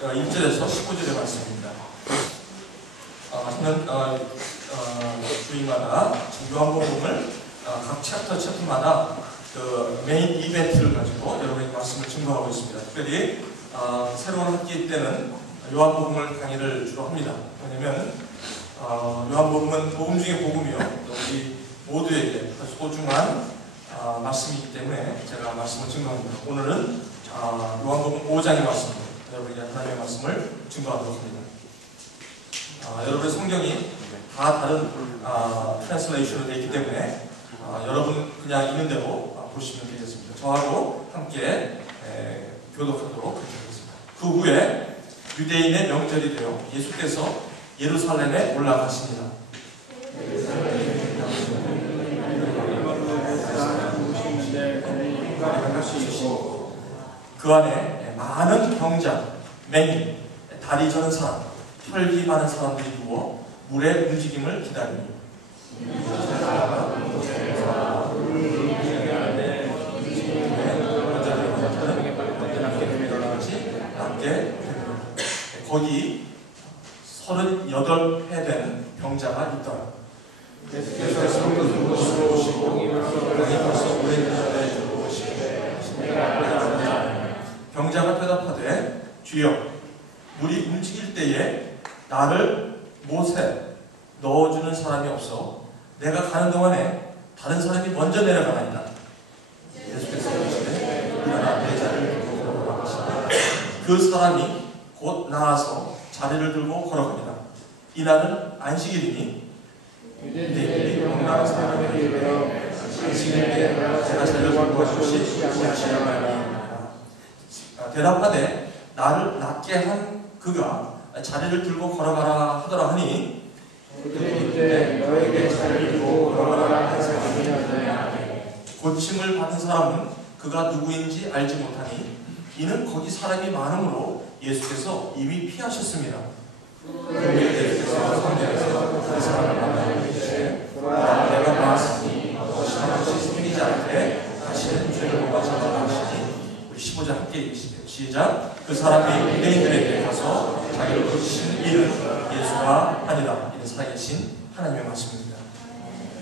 1절에서 15절의 말씀입니다. 저는 주일마다 요한복음을 각 챕터마다 그 메인 이벤트를 가지고 여러분에게 말씀을 증거하고 있습니다. 특별히 새로운 학기 때는 요한복음을 강의를 주로 합니다. 왜냐하면 요한복음은 복음 중에 복음이요, 또 우리 모두에게 소중한 말씀이기 때문에 제가 말씀을 증거합니다. 오늘은 요한복음 5장의 말씀입니다. 여러분에게 하나님의 말씀을 증거하도록 합니다. 여러분의 성경이 다 다른 트랜슬레이션으로 되어 있기 때문에 여러분 그냥 있는 대로 보시면 되겠습니다. 저하고 함께 교독하도록 하겠습니다. 그 후에 유대인의 명절이 되어 예수께서 예루살렘에 올라가십니다. 그 안에 많은 병자, 맹인, 다리 저는 사람, 혈기 많은 사람들이 누워 물의 움직임을 기다립니다. 거기 38회 된 병자가 있더라. 병자가 대답하되 주여, 물이 움직일 때에 나를 못에 넣어주는 사람이 없어 내가 가는 동안에 다른 사람이 먼저 내려가나이다. 예수께서 이르시되 일어나 내 자리를 들고 걸어가시니라. 그 사람이 곧 나아서 자리를 들고 걸어갑니다. 이날은 안식일이니 유대인들이 명랑한 사람에게 이르되 안식일에 제가 자리를 들고 것이 옳지 말라. 대답하되 나를 낫게 한 그가 자리를 들고 걸어가라 하더라 하니 그때 너에게 자리를 들고 걸어가라 한 사람이 있느냐. 고침을 받은 사람은 그가 누구인지 알지 못하니 이는 거기 사람이 많으므로 예수께서 이미 피하셨습니다. 그때 예수께서 성전에서 그 사람을 만나며 이르시되 내가 나았으니 거룩한 것이 생기지 않게 다시는 죄를 못 받으라 하시니. 우리 15절 함께 읽으시죠. 시작. 그 사람이 유대인들에게 가서 자기를 고치시는 일은 예수가 아니다. 이는 살아계신 하나님의 말씀입니다.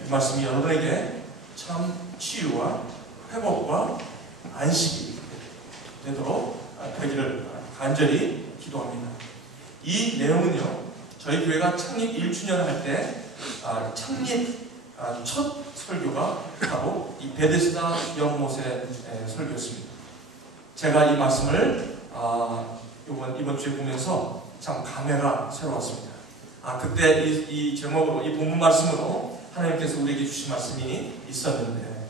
이 말씀이 여러분에게 참 치유와 회복과 안식이 되도록 되기를 간절히 기도합니다. 이 내용은요, 저희 교회가 창립 1주년 할 때 창립 첫 설교가 바로 이 베데스다 연못의 설교였습니다. 제가 이 말씀을 이번 주에 보면서 참 감회가 새로웠습니다. 그때 이 제목으로, 이 본문 말씀으로 하나님께서 우리에게 주신 말씀이 있었는데,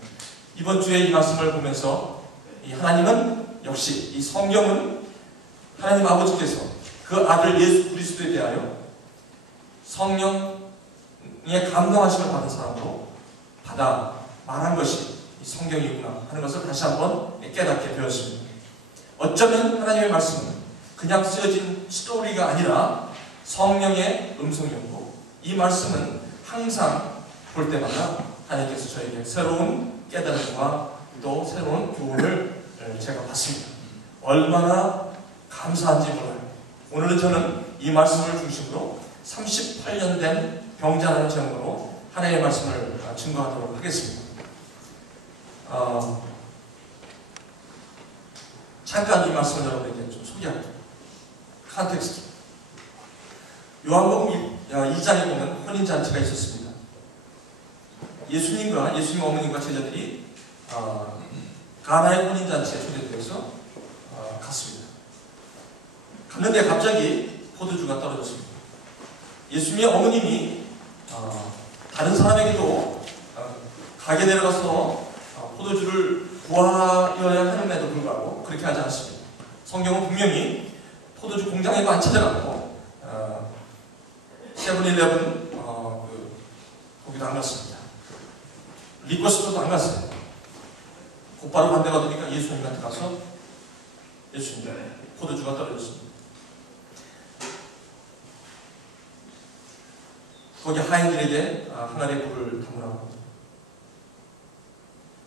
이번 주에 이 말씀을 보면서 이 하나님은 역시, 이 성경은 하나님 아버지께서 그 아들 예수 그리스도에 대하여 성령의 감동하심을 받은 사람으로 받아 말한 것이 이 성경이구나 하는 것을 다시 한번 깨닫게 되었습니다. 어쩌면 하나님의 말씀은 그냥 쓰여진 스토리가 아니라 성령의 음성이었고, 이 말씀은 항상 볼 때마다 하나님께서 저에게 새로운 깨달음과 또 새로운 교훈을 제가 받습니다. 얼마나 감사한지 몰라요. 오늘은 저는 이 말씀을 중심으로 38년 된 병자라는 제목으로 하나님의 말씀을 증거하도록 하겠습니다. 잠깐 이 말씀을 여러분에게 좀 소개할게요. 컨텍스트. 요한복음 2장에 보면 혼인잔치가 있었습니다. 예수님과 예수님 어머님과 제자들이 가나의 혼인잔치에 초대되어서 갔습니다. 갔는데 갑자기 포도주가 떨어졌습니다. 예수님의 어머님이 다른 사람에게도 가게 내려가서 포도주를 구하여야 하는데도 불구하고 그렇게 하지 않습니다. 성경은 분명히 포도주 공장에도 안 찾아갔고 세븐일레븐 거기도 안 갔습니다. 리코스토도 안 갔어요. 곧바로 반대가 되니까 예수님한테 가서 예수님, 포도주가 떨어졌습니다. 거기 하인들에게 항아리에 물을 담으라고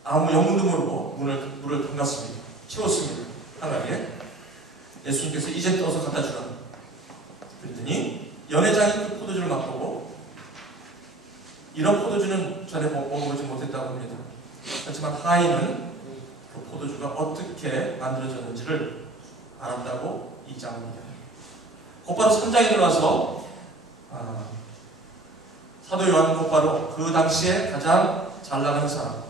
아무 영문도 모르고 물을 담갔습니다. 채웠습니다. 항아리에. 예수님께서 이제 떠서 갖다 주라. 그랬더니 연회장이 그 포도주를 맛보고 이런 포도주는 전에 먹어보지 못했다고 합니다. 하지만 하인은 그 포도주가 어떻게 만들어졌는지를 알았다고 2장입니다. 곧바로 3장에 들어와서 사도 요한은 곧바로 그 당시에 가장 잘 나가는 사람,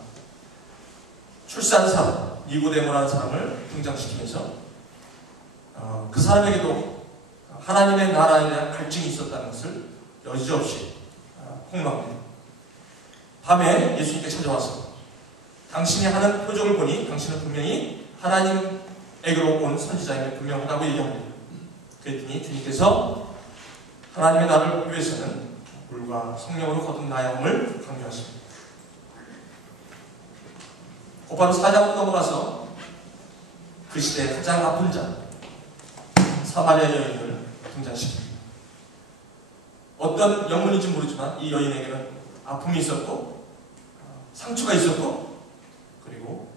출산사 니고데모라는 사람을 등장시키면서 그 사람에게도 하나님의 나라에 대한 갈증이 있었다는 것을 여지없이 폭로합니다. 밤에 예수님께 찾아와서 당신이 하는 표적을 보니 당신은 분명히 하나님에게로 온 선지자임을 분명하다고 얘기합니다. 그랬더니 주님께서 하나님의 나라를 위해서는 물과 성령으로 거듭 나야 함을 강조하십니다. 곧바로 4장으로 넘어가서 그 시대의 가장 아픈 자 사마리아 여인을 등장시킵니다. 어떤 영문인지 모르지만 이 여인에게는 아픔이 있었고 상처가 있었고 그리고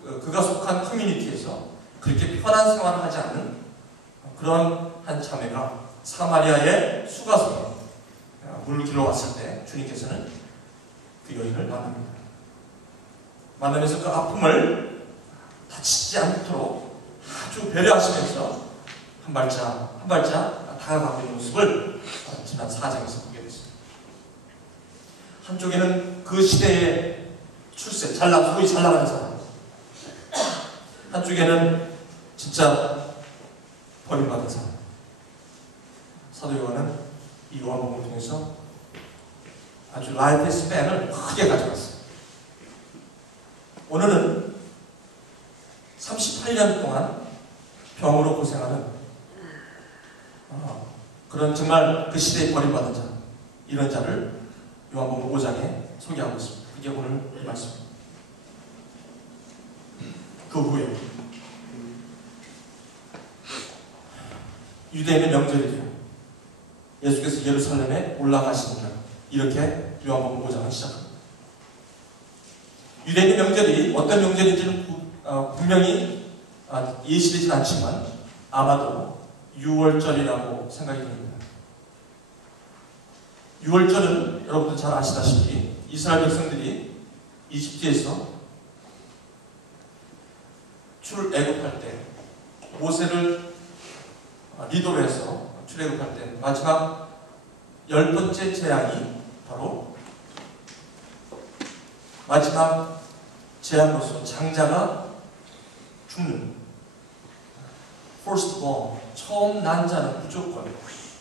그가 속한 커뮤니티에서 그렇게 편한 생활을 하지 않는 그런 한 자매가 사마리아의 수가성에 물을 길러 왔을 때 주님께서는 그 여인을 만납니다. 만나면서 그 아픔을 다치지 않도록 아주 배려하시면서 한 발짝 다가가고 있는 모습을 지난 4장에서 보게 됐습니다. 한쪽에는 그 시대의 출세, 소위 잘 나가는 사람, 한쪽에는 진짜 버림받은 사람. 사도 요한은 이 요한복음을 통해서 아주 라이프의 스팬을 크게 가져갔어요. 오늘은 38년 동안 병으로 고생하는 그런 정말 그 시대에 버림받은 자, 이런 자를 요한복음 5장에 소개하고 있습니다. 이게 오늘 이 말씀입니다. 그 후에 유대인의 명절이 돼요. 예수께서 예루살렘에 올라가시는 날, 이렇게 요한복음 5장을 시작합니다. 유대인의 명절이 어떤 명절인지는 분명히 예시되진 않지만 아마도 6월절이라고 생각이 듭니다. 6월절은 여러분들 잘 아시다시피 이스라엘 백성들이 이집트에서 출애굽할 때 모세를 리더로 해서 출애굽할 때 마지막 10번째 재앙이 바로 마지막 재앙으로서 장자가 죽는 firstborn, 처음 난 자는 무조건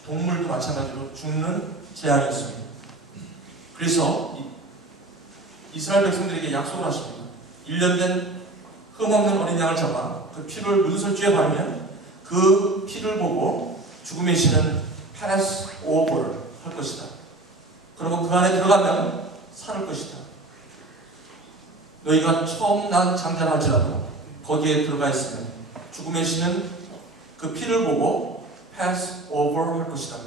동물도 마찬가지로 죽는 재앙이었습니다. 그래서 이스라엘 백성들에게 약속을 하십니다. 1년 된 흠없는 어린 양을 잡아 그 피를 문설주에 바르면 그 피를 보고 죽음의 신은 pass over 할 것이다. 그리고 그 안에 들어가면 살 것이다. 너희가 처음 난 장자라 할지라도 거기에 들어가 있으면 죽음의 신은 그 피를 보고 pass over 할 것이다.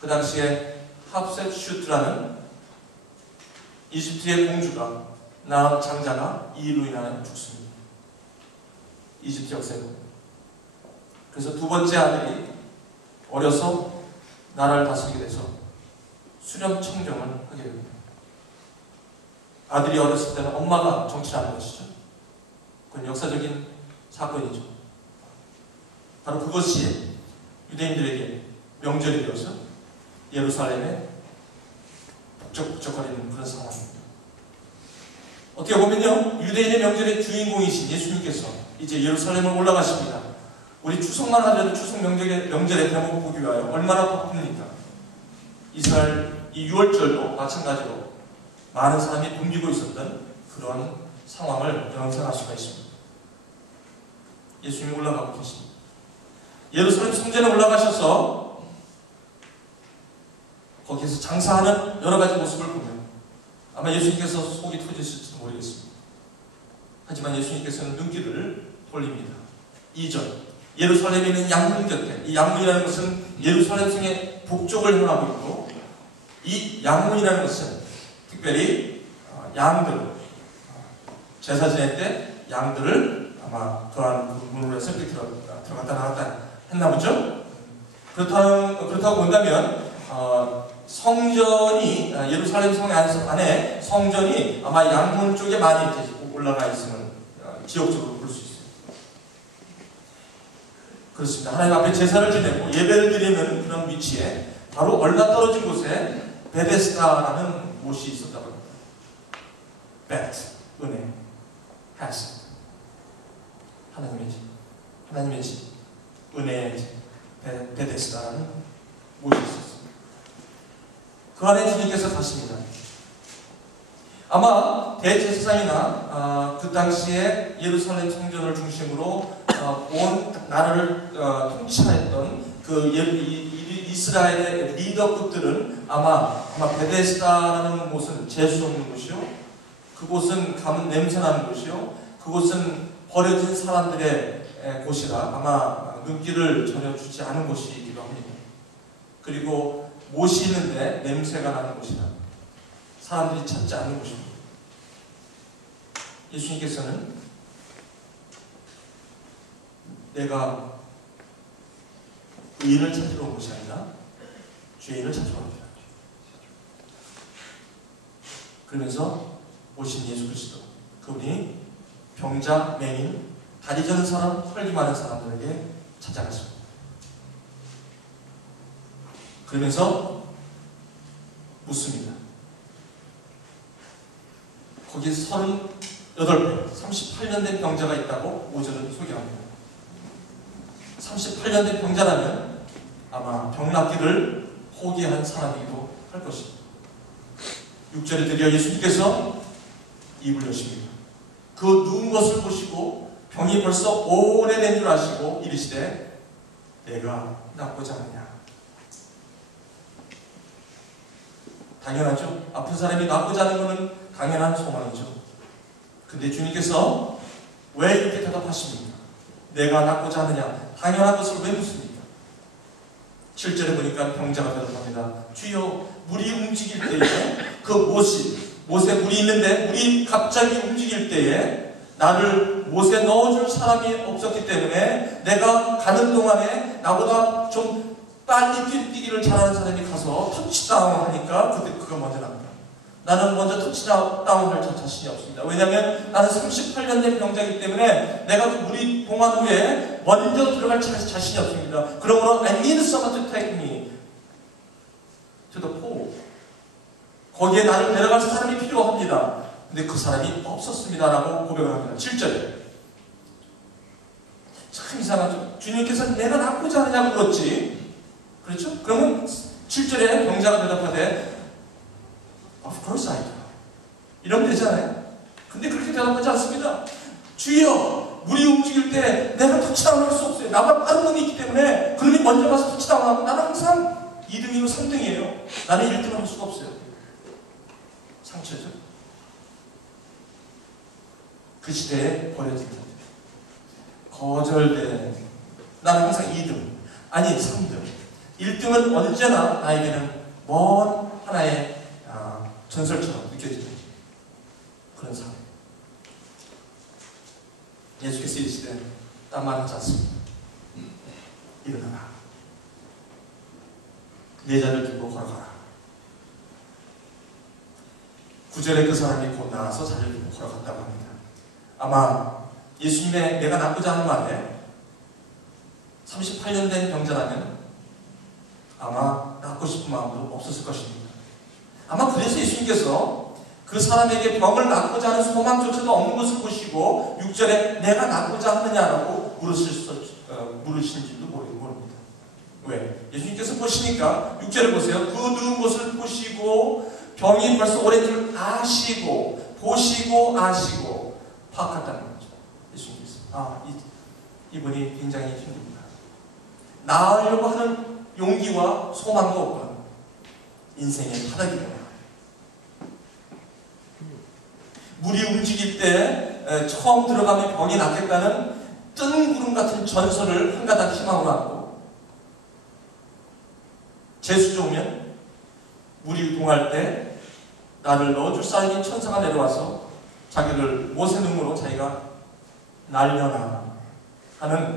그 당시에 합셋슈트라는 이집트의 공주가 낳은 장자가 이 일로 인하여 죽습니다. 이집트 역사로. 그래서 두 번째 아들이 어려서 나라를 다스리게 돼서 수렴 청정을 하게 됩니다. 아들이 어렸을 때는 엄마가 정치를 하는 것이죠. 그건 역사적인 사건이죠. 바로 그것이 유대인들에게 명절이 되어서 예루살렘에 북적북적거리는 그런 상황입니다. 어떻게 보면요, 유대인의 명절의 주인공이신 예수님께서 이제 예루살렘을 올라가십니다. 우리 추석만 하더라도 추석 명절의 대목을 보기 위하여 얼마나 바쁩니까? 이스라엘 이 6월절도 마찬가지로 많은 사람이 붐비고 있었던 그런 상황을 연상할 수가 있습니다. 예수님이 올라가고 계십니다. 예루살렘 성전에 올라가셔서 거기에서 장사하는 여러 가지 모습을 보면 아마 예수님께서 속이 터지실지도 모르겠습니다. 하지만 예수님께서는 눈길을 돌립니다. 2절 예루살렘에 있는 양문 곁에, 이 양문이라는 것은 예루살렘 성의 북쪽을 향하고 있고, 이 양문이라는 것은 특별히 양들, 제사 지낼 때 양들을 아마 그한 문으로 해서 이렇게 들어갔다 나갔다 했나 보죠? 그렇다고 본다면 성전이 예루살렘 성 안에 성전이 아마 양문 쪽에 많이 이렇게 올라가 있으면 지역적으로 볼 수 있어요. 그렇습니다. 하나님 앞에 제사를 지내고 예배를 드리는 그런 위치에 바로 얼마 떨어진 곳에 베데스다라는 못이 있었다고 합니다. 베트, 은혜, 헤스, 하나님의 집, 은혜의 집, 베데스다라는 못이 있었습니다. 그 안에 주님께서 가십니다. 아마 대제사장이나 그 당시에 예루살렘 성전을 중심으로 온 나라를 통치하였던 그 이스라엘의 리더급들은 아마 베데스다라는 곳은 재수 없는 곳이요, 그곳은 가면 냄새나는 곳이요, 그곳은 버려진 사람들의 곳이라 아마 눈길을 전혀 주지 않은 곳이기도 합니다. 그리고 못이 있는데 냄새가 나는 곳이라 사람들이 찾지 않는 곳입니다. 예수님께서는 내가 의인을 찾으러 온 것이 아니라 죄인을 찾으러 옵니다. 그러면서 오신 예수 그리스도, 그분이 병자, 맹인, 다리 저는 사람, 혈기 많은 사람들에게 찾아갔습니다. 그러면서 묻습니다. 거기 38배, 38년 된 병자가 있다고 5절은 소개합니다. 38년 된 병자라면 아마 병 낫기를 포기한 사람이기도 할 것입니다. 6절에 드디어 예수님께서 입을 여십니다. 그 누운 것을 보시고 병이 벌써 오래된 줄 아시고 이르시되 내가 낫고자 하느냐. 당연하죠. 아픈 사람이 낫고자 하는 것은 당연한 소망이죠. 근데 주님께서 왜 이렇게 대답하십니까? 내가 낫고자 하느냐. 당연한 것을 왜 묻습니까? 7절에 보니까 병자가 대답합니다. 주여, 물이 움직일 때에 그 못에 물이 있는데 물이 갑자기 움직일 때에 나를 못에 넣어줄 사람이 없었기 때문에 내가 가는 동안에 나보다 좀 빨리 뛰기를 잘하는 사람이 가서 터치다운 하니까 그때 그가 먼저 납니다. 나는 먼저 터치다운을 할 자신이 없습니다. 왜냐하면 나는 38년 된 병자이기 때문에 내가 그 물이 동안 후에 먼저 들어갈 자신이 없습니다. 그러므로 I need someone to take me to the pool. 거기에 나를 데려갈 사람이 필요합니다. 근데 그 사람이 없었습니다. 라고 고백을 합니다. 7절에. 참 이상하죠. 주님께서 내가 낫고자 하느냐고 물었지. 그렇죠? 그러면 7절에 병자가 대답하되 Of course I do. 이러면 되잖아요. 근데 그렇게 대답하지 않습니다. 주여, 물이 움직일 때 내가 터치다운할 수 없어요. 나보다 빠른 놈이 있기 때문에 그놈이 먼저 가서 터치다운하고 나는 항상 2등이고 3등이에요. 나는 1등을 할 수가 없어요. 상처죠. 그 시대에 버려진 자들, 거절된, 나는 항상 2등, 아니 3등. 1등은 언제나 나에게는 먼 하나의 전설처럼 느껴지는 그런 삶. 예수께서 이르시되 딴 말 하지 않습니다. 일어나라. 내 자를 들고 걸어가라. 9절에 그 사람이 곧 나와서 자리를 들고 걸어갔다고 합니다. 아마 예수님의 내가 낫고자 하는 말에 38년 된 병자라면 아마 낫고 싶은 마음도 없었을 것입니다. 아마 그래서 예수님께서 그 사람에게 병을 낫고자 하는 소망조차도 없는 것을 보시고 6절에 내가 낫고자 하느냐라고 물으신지도 모릅니다. 왜? 예수님께서 보시니까 6절을 보세요. 그 누운 것을 보시고 병이 벌써 오랜 줄 아시고 보시고 아시고 파악했다는 거죠. 예수님께서 이분이 굉장히 힘듭니다. 나으려고 하는 용기와 소망도 없거나 인생의 바닥이에요. 물이 움직일 때 처음 들어가면 병이 낫겠다는 뜬구름 같은 전설을 한 가닥 희망으로 하고, 재수 좋으면 물이 동할 때 나를 넣어줄 사람이 천사가 내려와서 자기를 못의 눈으로 자기가 날려나 하는